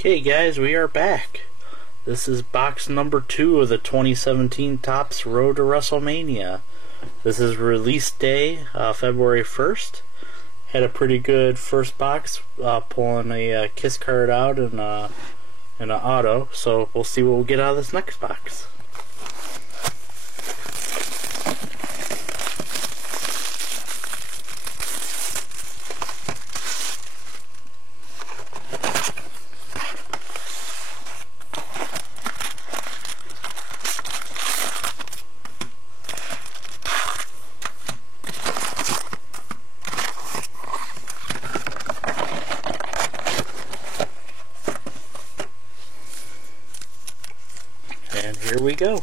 Okay guys, we are back. This is box number 2 of the 2017 Topps Road to WrestleMania. This is release day, February 1st. Had a pretty good first box, pulling a Kiss card out and an auto. So we'll see what we'll get out of this next box. And here we go.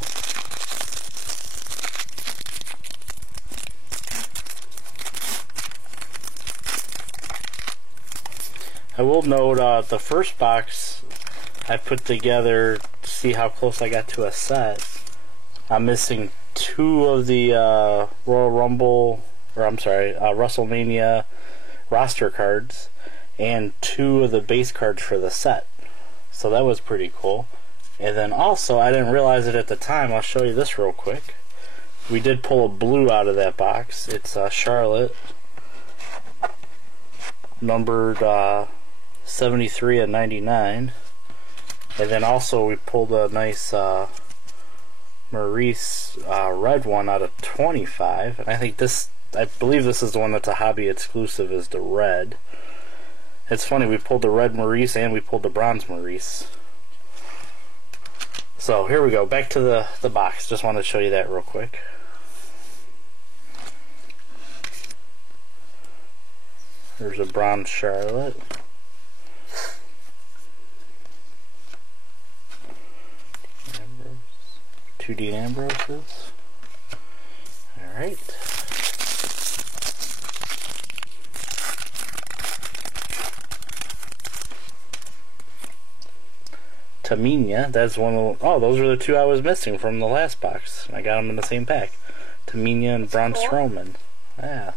I will note the first box I put together to see how close I got to a set. I'm missing 2 of the Royal Rumble, or I'm sorry, WrestleMania roster cards, and 2 of the base cards for the set. So that was pretty cool. And then also, I didn't realize it at the time, I'll show you this real quick. We did pull a blue out of that box. It's Charlotte, numbered 73 and 99. And then also we pulled a nice Maurice red one out of 25. And I believe this is the one that's a hobby exclusive, is the red. It's funny, we pulled the red Maurice and we pulled the bronze Maurice. So here we go, back to the box. Just wanted to show you that real quick. There's a bronze Charlotte. Two Dean Ambroses. Alright. Tamina, that's one of the, oh, those were the 2 I was missing from the last box. I got them in the same pack. Tamina and Braun Strowman. Yeah.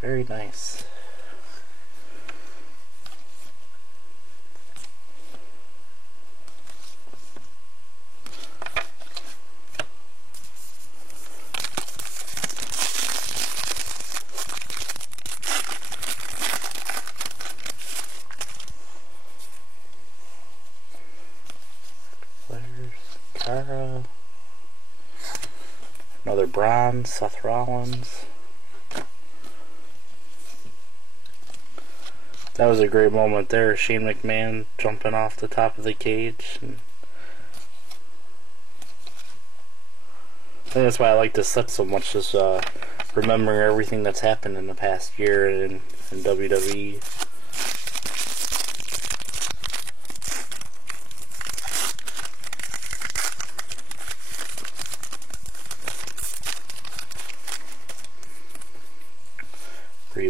Very nice. Cara, another bronze, Seth Rollins. That was a great moment there, Shane McMahon jumping off the top of the cage. And I think that's why I like this set so much, just remembering everything that's happened in the past year in WWE.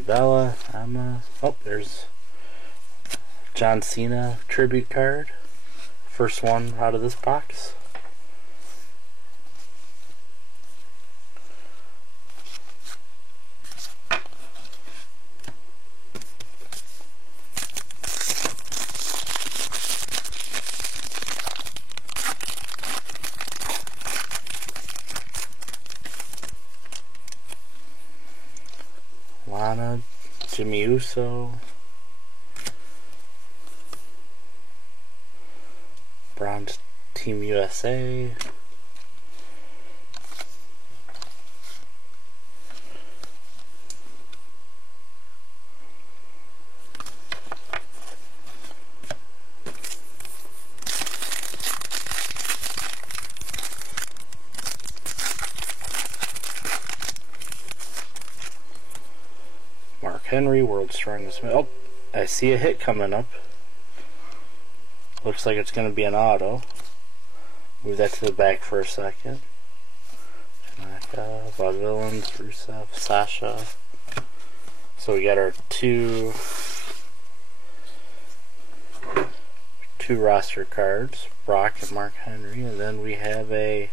Bella, Emma. Oh, there's John Cena tribute card. First one out of this box. Lana, Jimmy Uso, Bronze Team USA, Mark Henry, World's Strongest Man. Oh, I see a hit coming up. Looks like it's going to be an auto. Move that to the back for a second. Tanaka, Vaudevillains, Rusev, Sasha. So we got our two roster cards, Brock and Mark Henry, and then we have a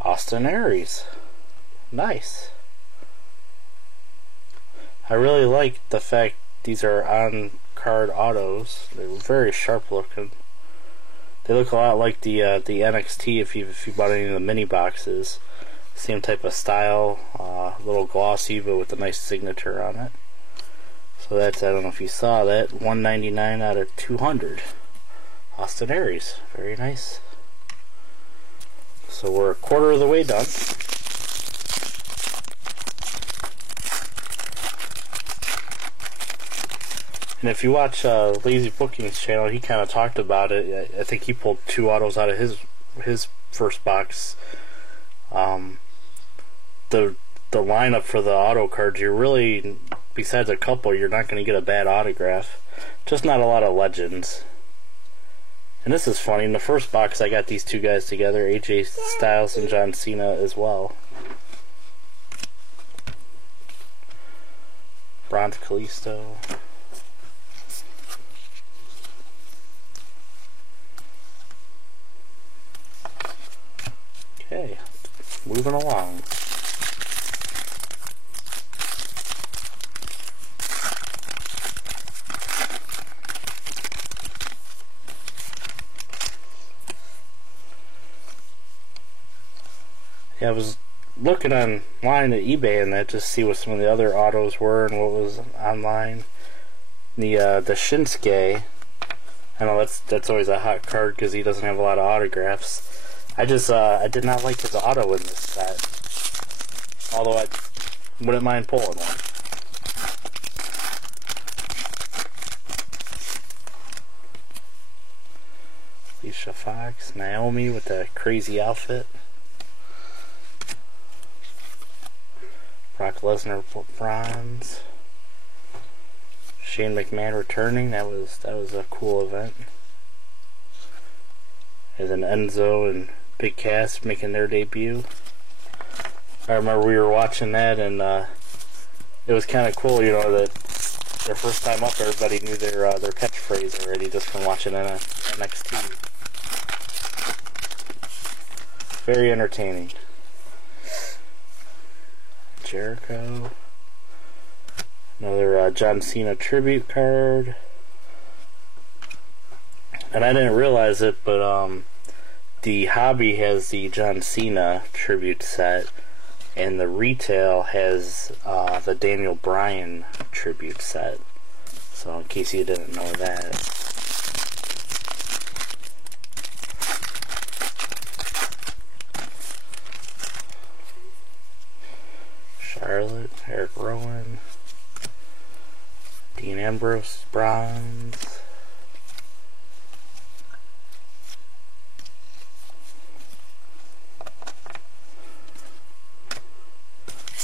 Austin Aries. Nice. I really like the fact these are on card autos. They're very sharp looking. They look a lot like the NXT if you bought any of the mini boxes. Same type of style, a little glossy but with a nice signature on it. So that's, I don't know if you saw that, 199 out of 200. Austin Aries, very nice. So we're a quarter of the way done. And if you watch Lazy Booking's channel, he kind of talked about it. I think he pulled 2 autos out of his first box. The lineup for the auto cards, you're really, besides a couple, you're not going to get a bad autograph. Just not a lot of legends. And this is funny. In the first box, I got these 2 guys together, AJ Styles and John Cena as well. Bronze Kalisto. Okay, moving along. Yeah, I was looking online at eBay and that just to see what some of the other autos were and what was online. The Shinsuke, I know that's always a hot card because he doesn't have a lot of autographs. I did not like his auto in this set, although I wouldn't mind pulling one. Alicia Fox, Naomi with the crazy outfit. Brock Lesnar bronze. Shane McMahon returning. That was a cool event. And then Enzo and Big Cass making their debut. I remember we were watching that, and it was kind of cool, you know, that their first time up, everybody knew their catchphrase already just from watching NXT. Very entertaining. Jericho. Another John Cena tribute card. And I didn't realize it, but the hobby has the John Cena tribute set, and the retail has the Daniel Bryan tribute set. So in case you didn't know that. Charlotte, Eric Rowan, Dean Ambrose bronze.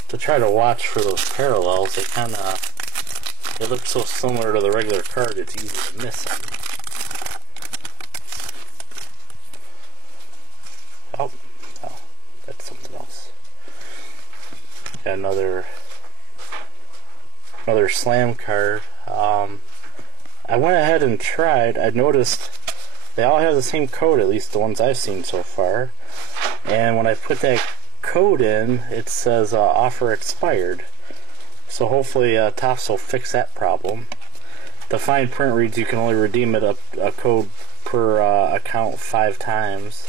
To try to watch for those parallels, they look so similar to the regular card, it's easy to miss them. Oh, that's something else. Got another Slam card. I went ahead and tried. I noticed they all have the same code, at least the ones I've seen so far. And when I put that code in, it says offer expired. So hopefully Topps will fix that problem. The fine print reads you can only redeem it a code per account 5 times.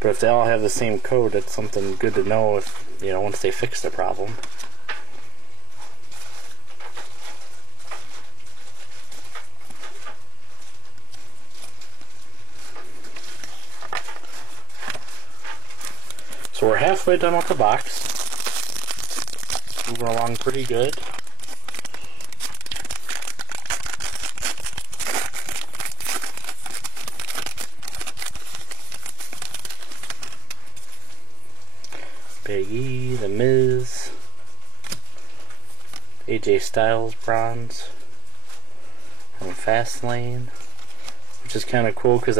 But if they all have the same code, it's something good to know if, you know, once they fix the problem. So we're halfway done with the box. Moving along pretty good. Big E, The Miz, AJ Styles bronze from Fastlane, which is kind of cool because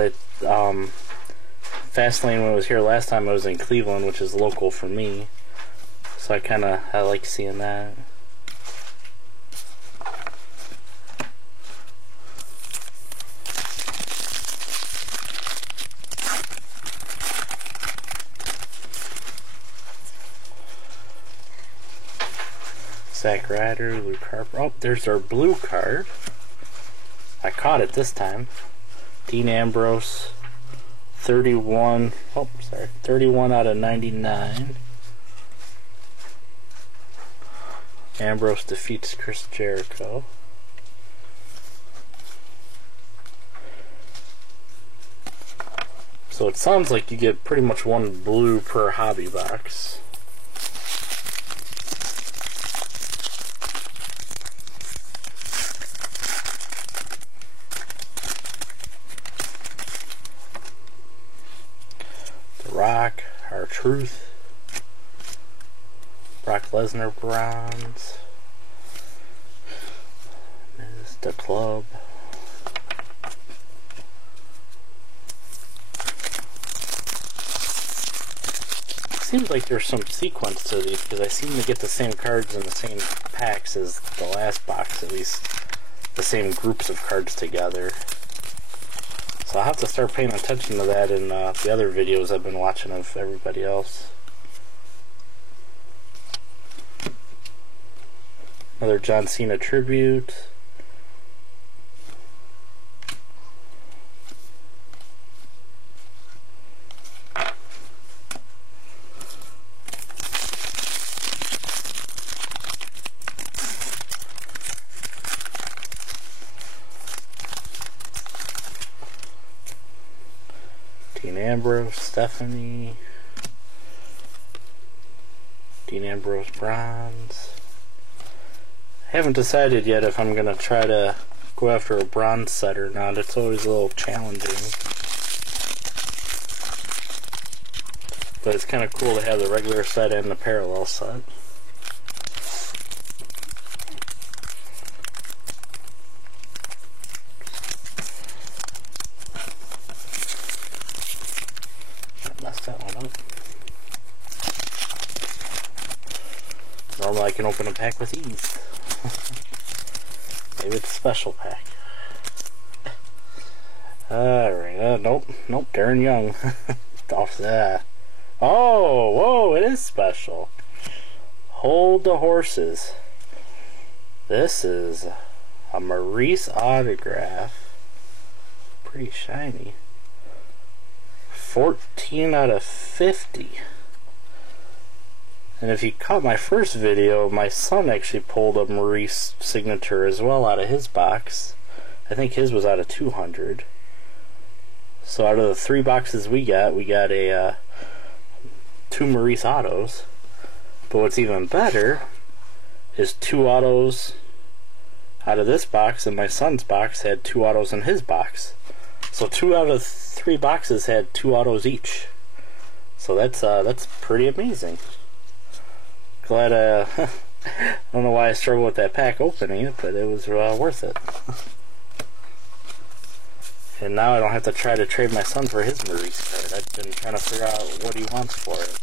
Fastlane, when I was here last time, I was in Cleveland, which is local for me, so I like seeing that. Zack Ryder, Luke Harper. Oh, there's our blue card. I caught it this time. Dean Ambrose, 31 out of 99. Ambrose defeats Chris Jericho. So it sounds like you get pretty much one blue per hobby box. The Rock, R-Truth. Brock Lesnar bronze. There's the Club. Seems like there's some sequence to these because I seem to get the same cards in the same packs as the last box, at least the same groups of cards together. So I'll have to start paying attention to that in the other videos I've been watching of everybody else. Another John Cena tribute. Dean Ambrose, Stephanie. Dean Ambrose bronze. I haven't decided yet if I'm going to try to go after a bronze set or not. It's always a little challenging. But it's kind of cool to have the regular set and the parallel set. I messed that one up. Normally I can open a pack with ease. Maybe it's a special pack. Alright, nope, Darren Young. Off that. Oh, whoa, it is special. Hold the horses. This is a Maurice autograph. Pretty shiny. 14 out of 50. And if you caught my first video, my son actually pulled a Maurice signature as well out of his box. I think his was out of 200. So out of the 3 boxes we got a 2 Maurice autos. But what's even better is 2 autos out of this box, and my son's box had 2 autos in his box. So 2 out of 3 boxes had 2 autos each. So that's pretty amazing. Glad I don't know why I struggled with that pack opening it, but it was worth it. And now I don't have to try to trade my son for his Maurice card. I've been trying to figure out what he wants for it.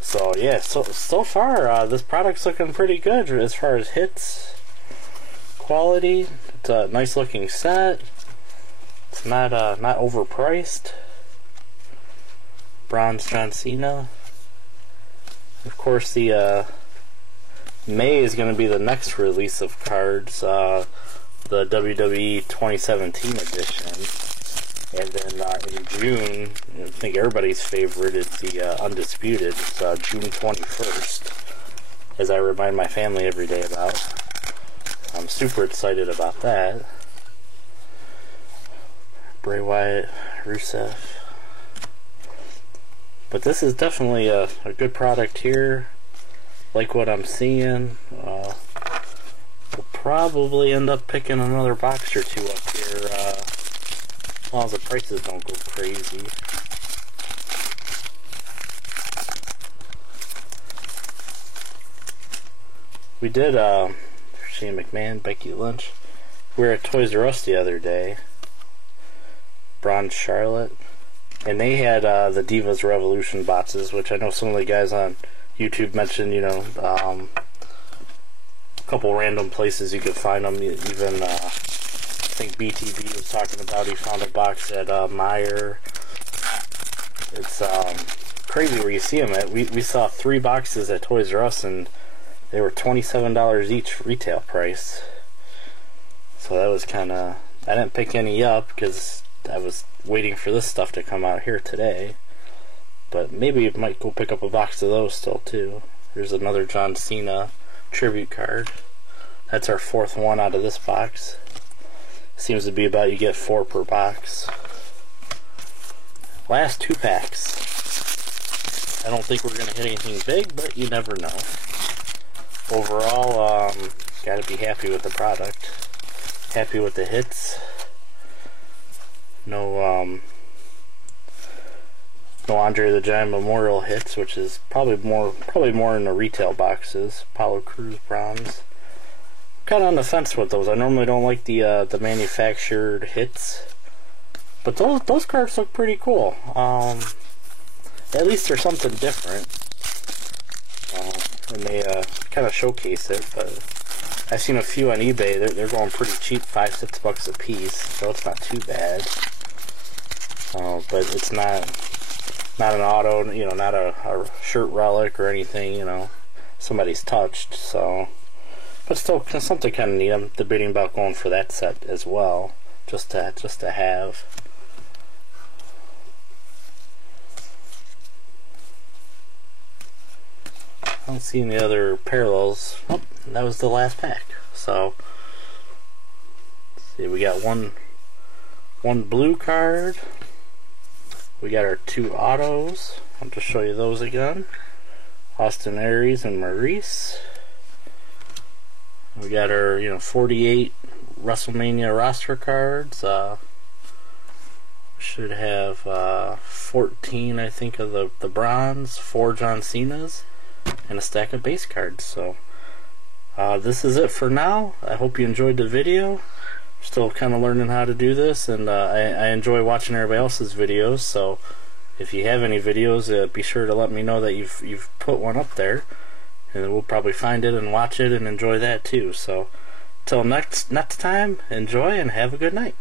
So yeah, so far this product's looking pretty good as far as hits, quality. It's a nice looking set. It's not overpriced. Bronze John Cena. Of course, the May is going to be the next release of cards, the WWE 2017 edition, and then in June, I think everybody's favorite is the Undisputed. It's June 21st, as I remind my family every day about. I'm super excited about that. Bray Wyatt, Rusev. But this is definitely a good product here. Like what I'm seeing. We'll probably end up picking another box or 2 up here, as long as the prices don't go crazy. We did Shane McMahon, Becky Lynch. We were at Toys R Us the other day. Bronze Charlotte. And they had the Divas Revolution boxes, which I know some of the guys on YouTube mentioned, you know, a couple random places you could find them. Even, I think BTB was talking about he found a box at Meijer. It's crazy where you see them at. We saw 3 boxes at Toys R Us, and They were $27 each retail price. So that was kind of... I didn't pick any up because I was waiting for this stuff to come out here today. But maybe I might go pick up a box of those still too. There's another John Cena tribute card. That's our 4th one out of this box. Seems to be about you get 4 per box. Last 2 packs. I don't think we're going to hit anything big, but you never know. Overall, gotta be happy with the product. Happy with the hits. No Andre the Giant Memorial hits, which is probably more in the retail boxes. Apollo Crews bronze. Kind of on the fence with those. I normally don't like the manufactured hits, but those cards look pretty cool. At least there's something different, and they kind of showcase it. But I've seen a few on eBay. They're going pretty cheap, $5-6 a piece, so it's not too bad. But it's not an auto, you know, not a shirt relic or anything, you know, somebody's touched. So, but still, something kind of neat. I'm debating about going for that set as well, just to have. I don't see any other parallels. Oh, that was the last pack. So, let's see, we got one blue card. We got our 2 autos. I'll just show you those again. Austin Aries and Maurice. We got our 48 WrestleMania roster cards. Should have 14, I think, of the bronze, 4 John Cena's, and a stack of base cards. So this is it for now. I hope you enjoyed the video. Still kind of learning how to do this, and I enjoy watching everybody else's videos. So if you have any videos, be sure to let me know that you've put one up there, and we'll probably find it and watch it and enjoy that too. So till next time, enjoy and have a good night.